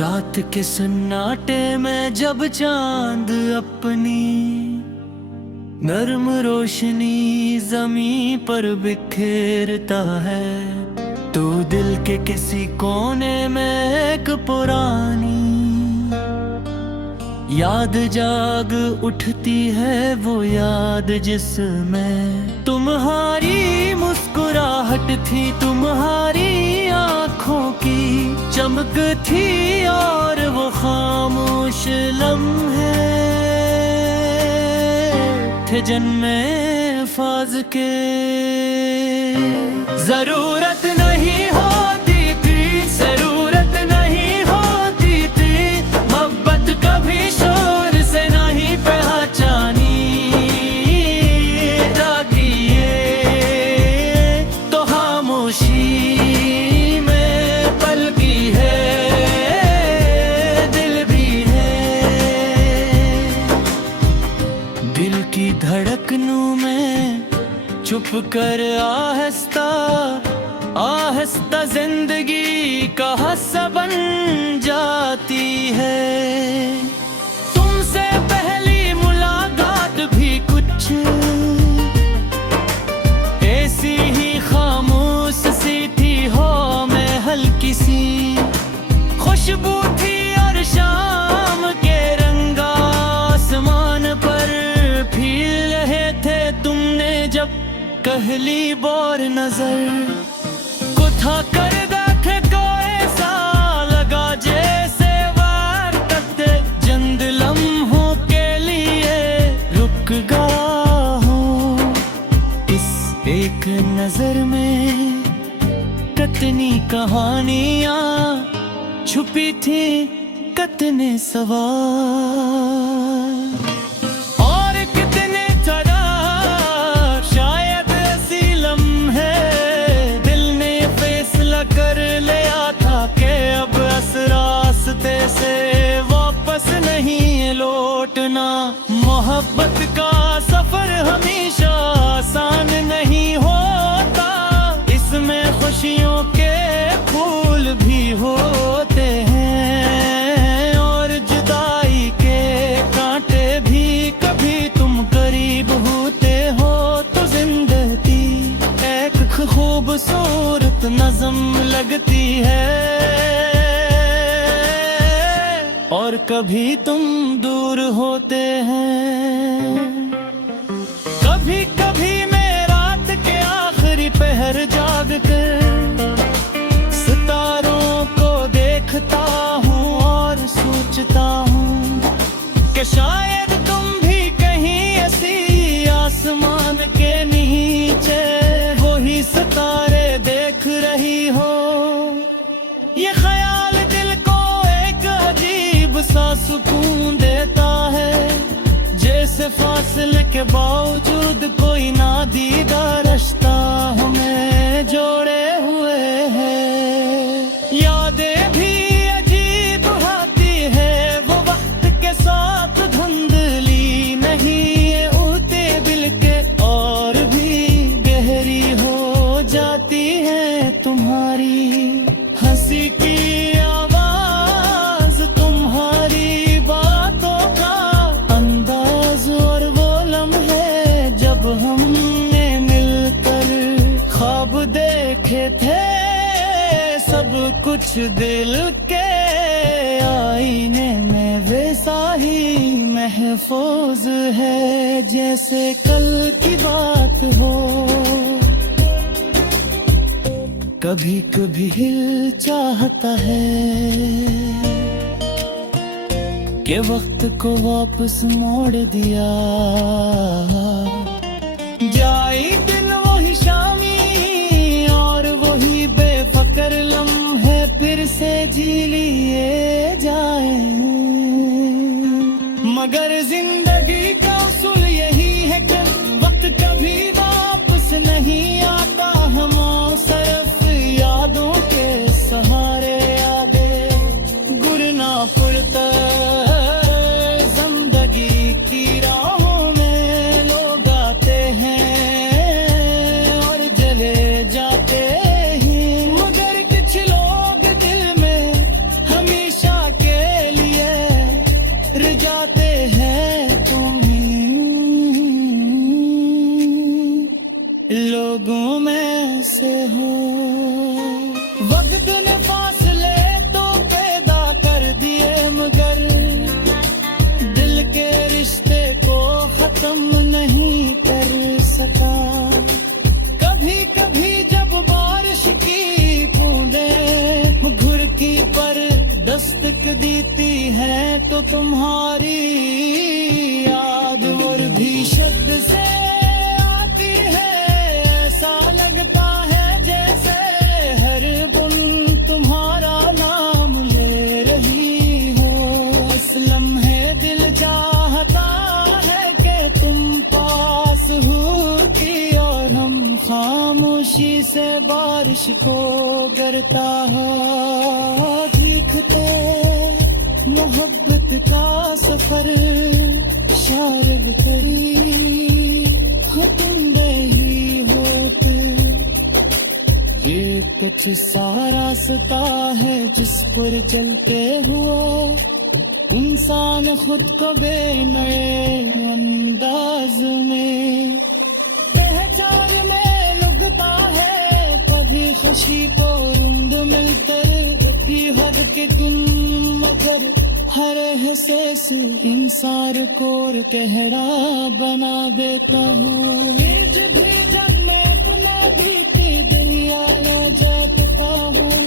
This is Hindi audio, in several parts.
रात के सन्नाटे में जब चांद अपनी नर्म रोशनी ज़मीं पर बिखेरता है, तो दिल के किसी कोने में एक पुरानी याद जाग उठती है। वो याद जिसमें तुम्हारी मुस्कुराहट थी, तुम्हारी आँखों की चमक थी, और वो खामोश लम्हे थे जन्मे फाज के। जरूरत नहीं होती थी, जरूरत नहीं होती थी, मोहब्बत कभी शोर से नहीं पहचानी जाती है, तो खामोशी में पलकी है, दिल भी है। दिल की धड़कनों में छुप कर आहिस्ता आहिस्ता जिंदगी का हिस्सा बन जाती है। तुमसे पहली मुलाकात भी कुछ ऐसी ही खामोश सी थी, हो मैं हल्की सी खुशबू थी, और शाम के रंग आसमान पर फील रहे थे। तुमने जब पहली बार नजर को था कर देखे, को ऐसा लगा जैसे वार करते चंद लम्हों के लिए रुक गया हूँ। इस एक नजर में कितनी कहानियाँ छुपी थी, कितने सवाल और कितने तरह। शायद ऐसी लम्हे दिल ने फैसला कर लिया था कि अब इस रास्ते से वापस नहीं लौटना। मोहब्बत का सफर हमेशा आसान नहीं होता, इसमें खुशियों के फूल भी होते हैं, और जुदाई के कांटे भी। कभी तुम करीब होते हो तो जिंदगी एक खूबसूरत नज़म लगती है, और कभी तुम दूर होते हैं। कभी कभी मैं रात के आखिरी पहर जाग कर सितारों को देखता हूँ, और सोचता हूँ कि शायद तुम भी कहीं ऐसी आसमान के नीचे वही सितारे देख रही हो। ये ख्याल दिल को एक अजीब सा सुकून देता है, जैसे फासले के बावजूद कोई नादीदा रिश्ता हमें जोड़े हुए है। यादें भी अजीब आती है, वो वक्त के साथ धुंधली नहीं, ये उते दिल के और भी गहरी हो जाती है। तुम्हारी हंसी की आवाज, तुम्हारी बातों का अंदाज, और वो लम्हे जब हमने मिलकर ख्वाब देखे थे, सब कुछ दिल के आईने में वैसा ही महफूज है, जैसे कल की बात हो। कभी कभी दिल चाहता है कि वक्त को वापस मोड़ दिया जाए, दिन वही शामी और वही बेफिक्र लम्हे फिर से जी लिए जाए। मगर जिंदगी का उसूल यही है कि वक्त कभी वापस नहीं आता, हम सिर्फ यादों के सहारे आगे गुरना पड़ता। जिंदगी की राहों में लोग आते हैं और चले जाते हैं, मगर कुछ लोग दिल में हमेशा कैसे हो। वक्त ने फासले तो पैदा कर दिए मगर दिल के रिश्ते को खत्म नहीं कर सका। कभी कभी जब बारिश की बूंदें घुड़की पर दस्तक देती है तो तुम्हारी याद और भी शुद्ध से आती है। ऐसा लगता है जैसे हर बुन तुम्हारा नाम ले रही हो। इस लम्हे दिल चाहता है कि तुम पास होती और हम खामोशी से बारिश को गिरता हो देखते। मोहब्बत का सफर शारग करी हो तुम ही होते। ये कुछ सा रास्ता है जिस पर चलते हुए इंसान खुद को नए अंदाज में पहचान में लुकता है। कभी खुशी को रुंद मिलते कभी हर के दिन मगर हर एहसास इंसान को गहरा बना देता हूँ। तेज भी जन्मे अपना बीती दुनिया लो जाता हूँ।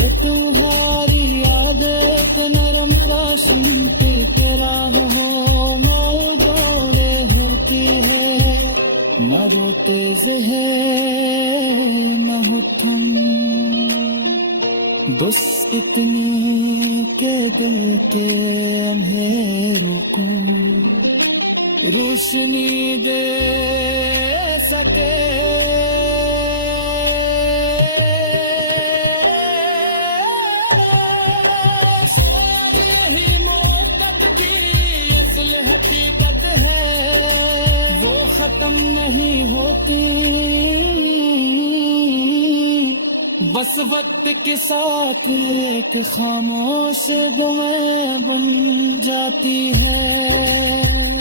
ये तुम्हारी याद एक नरम सुनते तेरा हो मौजूद होती है। न वो तेज है न हो तुम बस इतनी के दिल के अंधेरों को रोशनी दे सके। यही मौत की असल हकीकत है वो खत्म नहीं होती बस वक्त के साथ एक खामोश दुआ बन जाती है।